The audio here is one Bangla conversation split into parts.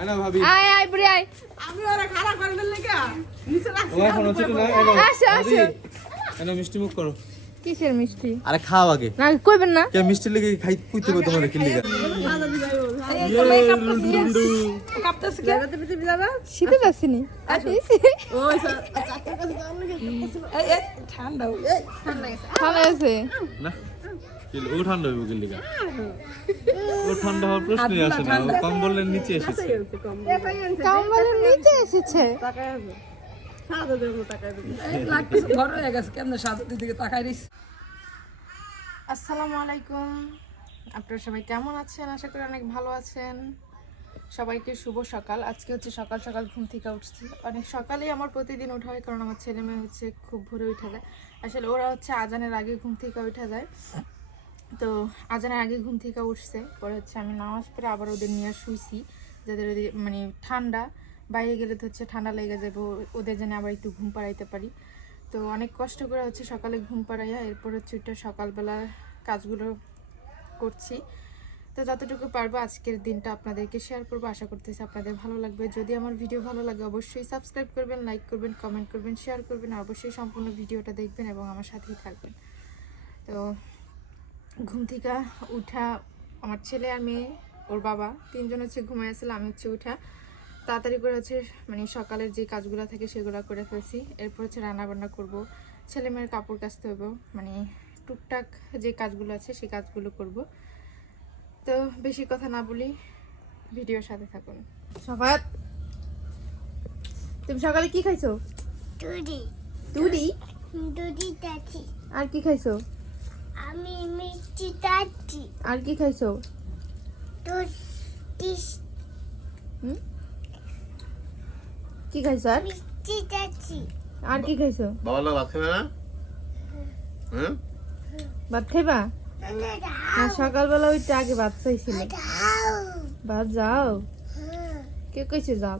এনো ভাবি। আয় আয় বুড়ি আয়। আমি ওরা খারাপ করবেন লেগে নিচে রাখছি ও এখন ছোট না আসো, আসো। এনো মিষ্টি মুখ করো। কিসের মিষ্টি? আরে খাও আগে। না কইবেন না। কে মিষ্টি লেগে খাই কুইতে হবে তোমার কি লেগে? কাঁপতেছে কে? যাবে তুমি যাবে। শীতে যাচ্ছিনি। ওই স্যার চাচার কাছে যাওয়ার লেগে এই এই ঠান্ডা ঠান্ডা আছে না। কি ও ঠান্ডা হইব কি লেগে ও ঠান্ডা হওয়ার প্রশ্নই আসে না কম্বলের নিচে এসেছে। কম্বলের নিচে এসেছে। হয়ে আসসালামু আলাইকুম। আপনারা সবাই কেমন আছেন? আশা করি অনেক ভালো আছেন। সবাইকে শুভ সকাল। আজকে হচ্ছে সকাল সকাল ঘুম থেকে উঠছি। অনেক সকালেই আমার প্রতিদিন ওঠা হয় কারণ আমার ছেলে মেয়ে হচ্ছে খুব ভোরে উঠে যায়। আসলে ওরা হচ্ছে আজানের আগে ঘুম থেকে উঠে যায়। তো আজানের আগে ঘুম থেকে উঠছে, পরে হচ্ছে আমি নামাজ পড়ে আবার ওদের নিয়ে শুইছি, যাদের ওদের মানে ঠান্ডা, বাইরে গেলে তো হচ্ছে ঠান্ডা লেগে যাবে ওদের জন্য আবার একটু ঘুম পাড়াইতে পারি। তো অনেক কষ্ট করে হচ্ছে সকালে ঘুম পাড়াইয়া এরপর হচ্ছে ওইটা সকালবেলার কাজগুলো করছি। তো যতটুকু পারব আজকের দিনটা আপনাদেরকে শেয়ার করব, আশা করতেছি আপনাদের ভালো লাগবে। যদি আমার ভিডিও ভালো লাগে অবশ্যই সাবস্ক্রাইব করবেন লাইক করবেন কমেন্ট করবেন শেয়ার করবেন অবশ্যই সম্পূর্ণ ভিডিওটা দেখবেন এবং আমার সাথেই থাকবেন। তো ঘুম থেকে উঠা আমার ছেলে আর মেয়ে ওর বাবা তিনজন হচ্ছে ঘুমায় আসলে আমি হচ্ছে উঠা। তাড়াতাড়ি করে হচ্ছে মানে সকালের যে কাজগুলো থাকে সেগুলো করে ফেলছি। এরপর হচ্ছে রান্না বান্না করব। ছেলে মেয়ের কাপড় কাচতে হবে মানে টুকটাক যে কাজগুলো আছে সেই কাজগুলো করব। তো বেশি কথা না বলি ভিডিওর সাথে থাকুন। সবাই তুমি সকালে কি খাইছো? দুধি। দুদি চাচি আর কি খাইছো? আমি মিষ্টি চাচি আর কি খাইছো? কি খাইছো আর? মিষ্টি চাচি আর কি খাইছো? লোক ভাত খাবে না? হ্যাঁ ভাত খাইবা? না সকালবেলা ওইটা আগে ভাত চাইছিল ভাত যাও? কে কইছে যাও?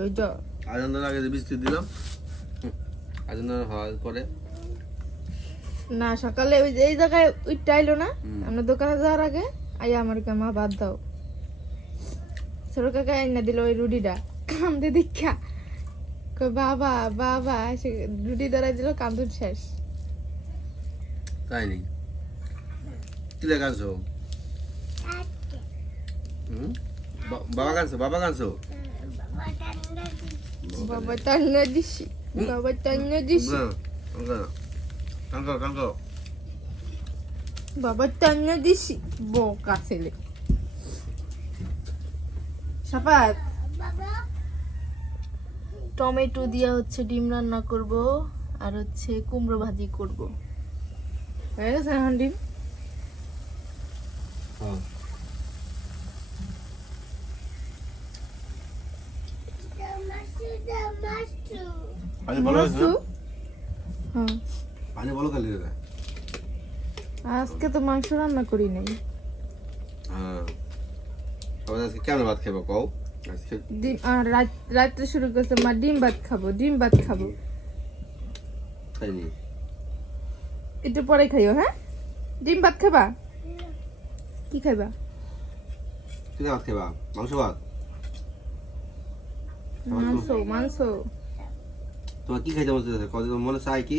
ওই যাও আজন্দার আগে বিস্কুট দিলাম। আজন্দার হওয়ার পরে। না সকালে ওই যে এই জায়গায় ওইটা আইলো না আমরা দোকানে যাওয়ার আগে আই আমার কে মা বাদ দাও। ছোট কাকা এনে দিল ওই রুটিটা। কান্দে দীক্ষা। বাবা বাবা সে রুটি ধরাই দিল কান্দুন শেষ। তাই নেই কিলে? বা- বাবা কানছো বাবা কানছো বাবা টান্না দিছি। বাবা টান্না দিছি। কানকো কানকো বাবা দিছি বোকা ছেলে। সাপাত টমেটো দিয়ে হচ্ছে ডিম রান্না করব আর হচ্ছে কুমড়ো ভাজি করব। হয়ে গেছে এখন ডিম? হ্যাঁ। বলো মাসু হ্যাঁ। পানি বলো খালি দাদা। আজকে তো মাংস রান্না করি নাই। হ্যাঁ। সবাই আজকে কেমন ভাত খাব কও? ডিম আর রাত্রে শুরু করছে মা ডিম ভাত খাব ডিম ভাত খাব। একটু পরে খাইও হ্যাঁ? ডিম ভাত খাবা? কি খাইবা? কিলে ভাত খাবা মাংস ভাত? মাংস মাংস। তোমার কি খাইতে বলতে কত মনে চাই কি?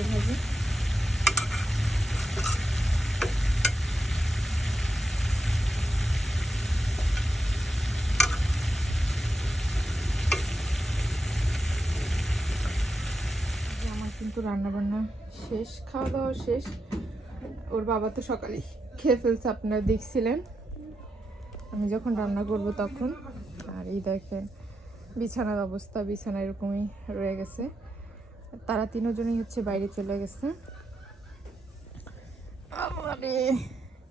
কুমড়ো ভাজি। আমার কিন্তু রান্না বান্না শেষ খাওয়া দাওয়া শেষ। ওর বাবা তো সকালে খেয়ে ফেলছে, আপনারা দেখছিলেন। আমি যখন রান্না করব তখন, আর এই দেখেন, বিছানার অবস্থা, বিছানা এরকমই রয়ে গেছে। তারা তিনজনই হচ্ছে বাইরে চলে গেছে। আমারে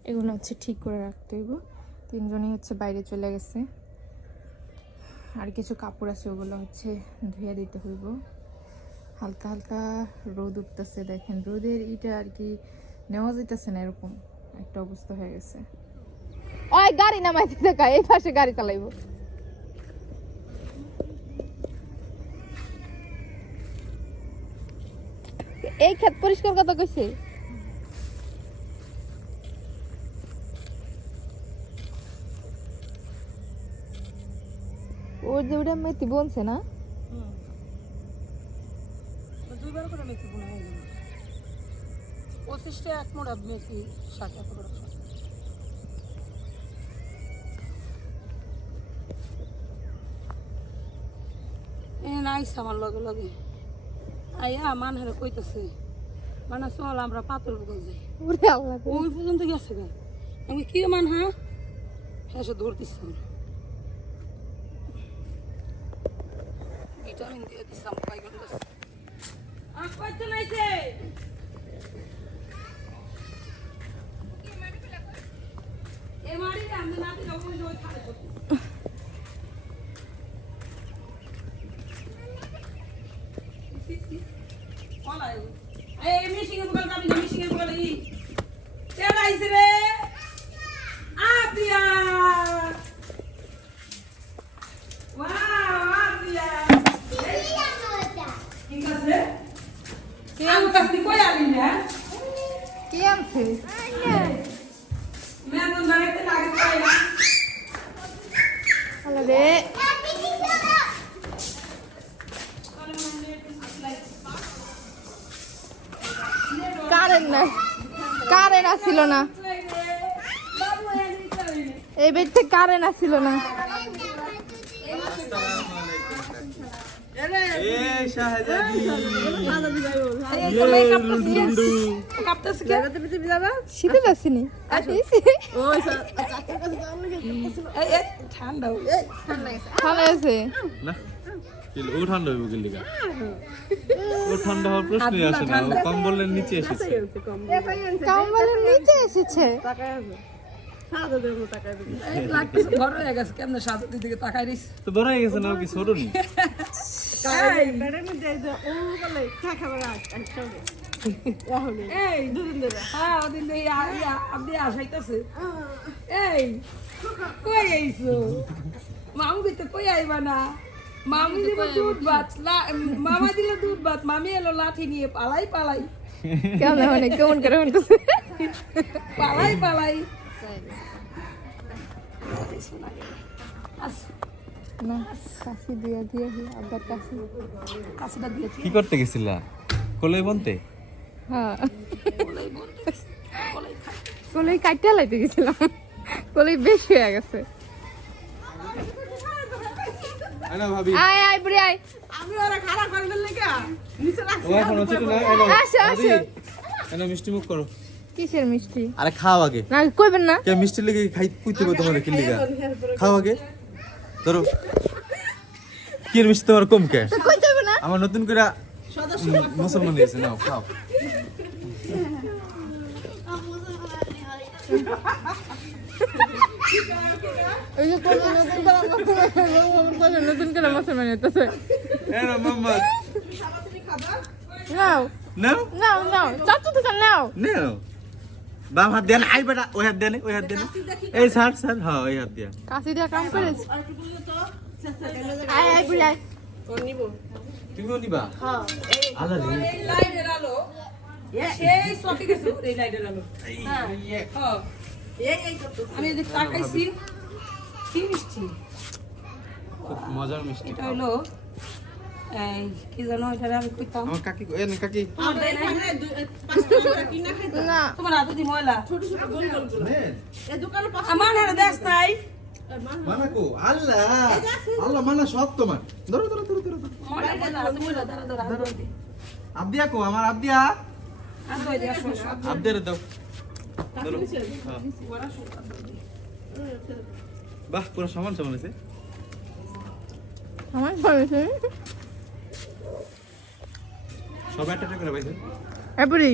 এগুলো হচ্ছে ঠিক করে রাখতে হইব। তিনজনই হচ্ছে বাইরে চলে গেছে। আর কিছু কাপড় আছে, ওগুলো হচ্ছে ধুয়ে দিতে হইব। হালকা হালকা রোদ উঠতেছে, দেখেন। রোদের ইটা আর কি নেওয়া যাইতেছে না, এরকম একটা অবস্থা হয়ে গেছে। ওই গাড়ি নামাইতে থাকা, এই পাশে গাড়ি চালাইবো। এই ক্ষেত পরিষ্কার কথা কইছে। ওর যে ওটা মেথি বনছে না? পঁচিশটা এক মেথি আমার লগে লগে। আইয়া মান হারে কইতাছে মানে চল আমরা পাতল বুকে যাই। ওই পর্যন্ত গেছে গা? আমি কি মান হ্যাঁ? হ্যাঁ সে ধরতেছে। ভিটামিন দিয়ে দিলাম বাইগন গাছ। আর কইতে নাইছে এ মারি আমি নাতি ওই ওই খালে করতে পলাই এই মিশিং এর বগল যাবি না মিশিং এর বগল ই কেডা আইছে রে আপিয়া ওয়াও আপিয়া ঠিক আছে আমি কাছে কই আলি না কে আনছে মেন দাঁড়াতে লাগে পাই না আল্লাহ রে কারেন্ট নাই কারেন্ট আসছিল না এই বেড কারেন্ট আসছিল না শীতে যাচ্ছিনি ঠান্ডা ভালো আছে ও ঠান্ডা হইব গেলিগা ও ঠান্ডা হওয়ার প্রশ্নই আসে না ও কম্বলের নিচে এসেছে। কম্বলের নিচে এসেছে? বড় হয়ে গেছে কেমনে সাজাতে দিকে তাকাই রইছে তো বড় হয়ে গেছে না কি ছোট নি এই হ্যাঁ ওদিন দিয়ে আপনি আসাইতেছে। এই কই মামু তো কই আইবা না? মামু দিল দুধ ভাত মামা দিল দুধ ভাত মামি এলো লাঠি নিয়ে পালাই পালাই। কেমন মানে কেমন করে বলতেছে পালাই পালাই। না কাশি দিয়ে দিয়ে আবার কাশি। কাছেটা দিয়েছি কি করতে গেছিলা? কোলে বনতে? হ্যাঁ। কলই কাটিয়ে লাইতে গেছিলাম। কলই বেশি হয়ে গেছে। আয় আয় বুড়ি আয়। ও এখন হচ্ছে না আসো, আসো। এনো মিষ্টি মুখ করো। কিসের মিষ্টি? আরে খাও আগে। না কইবেন না। কে মিষ্টি লেগে খাই কুইতে হবে তোমার কি লিগা? খাও আগে। ধরো। কি মিষ্টি তোমার কম কে কইতে হবে না। আমার নতুন করে মুসলমান দিয়েছে নাও খাও। ওই যে কইছে নতুন করে মুসলমান নতুন করে মুসলমান হইতেছে। এনো মাম্মা। নাও। নাও? নাও নাও। চাচু তো নাও। নাও। বাম হাত দেন আই বেটা ওই হাত দেন ওই হাত দেন। এই স্যার স্যার হ্যাঁ ওই হাত দিয়া কাশি দিয়ে কাম করেছ আয় আয় বুড়ি তুমিও নিবা? আলা রে এই লাইটের আলো। সেই চটি গেছে এই লাইটের আলো। হ্যাঁ। আমি এদিক তাকাইছি কি মিষ্টি। খুব মজার মিষ্টি। এটা হলো এই কি জানো এটা আমি কইতাম। আমার কাকি এ না কাকি। না। তোমার হাতে দি ময়লা। আমার হাতে দেশ নাই কো? আল্লাহ! আল্লাহ মানা সব তোমার। ধরো ধরো ধরো ধরো ধরো। ময়লা এটা হাতে ময়লা দাঁড়া দাঁড়া হাত ধরে দে। আবদিয়া কো? আমার আবদিয়া। আবদিয়া দাও। বাহ পুরো সমান সমান আছে সমান ভালো সব একটা একটা করে পাইছে এ বুড়ি